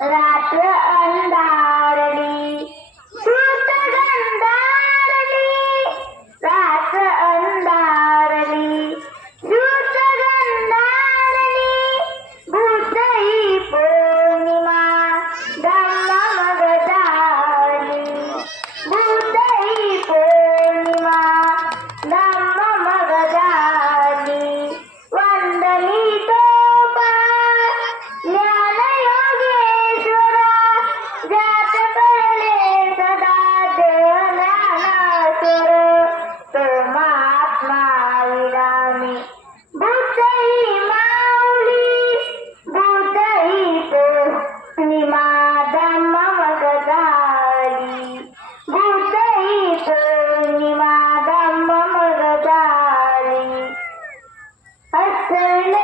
रात्र अंधारली सूत गंधारली रात्र अंधारली सूत गंधारली भूतई पौर्णिमा धम्म मग झाली भूतई पौर्णिमा धम्म मग झाली वंदली तोपा ज्ञान योगेश्वरा जात करले सदा देव ज्ञानेश्वर तो महात्मा विरामी भूतई माऊली भूतई पौर्णिमा धम्म मग झाली भूतई पौर्णिमा धम्म मग झाली हसले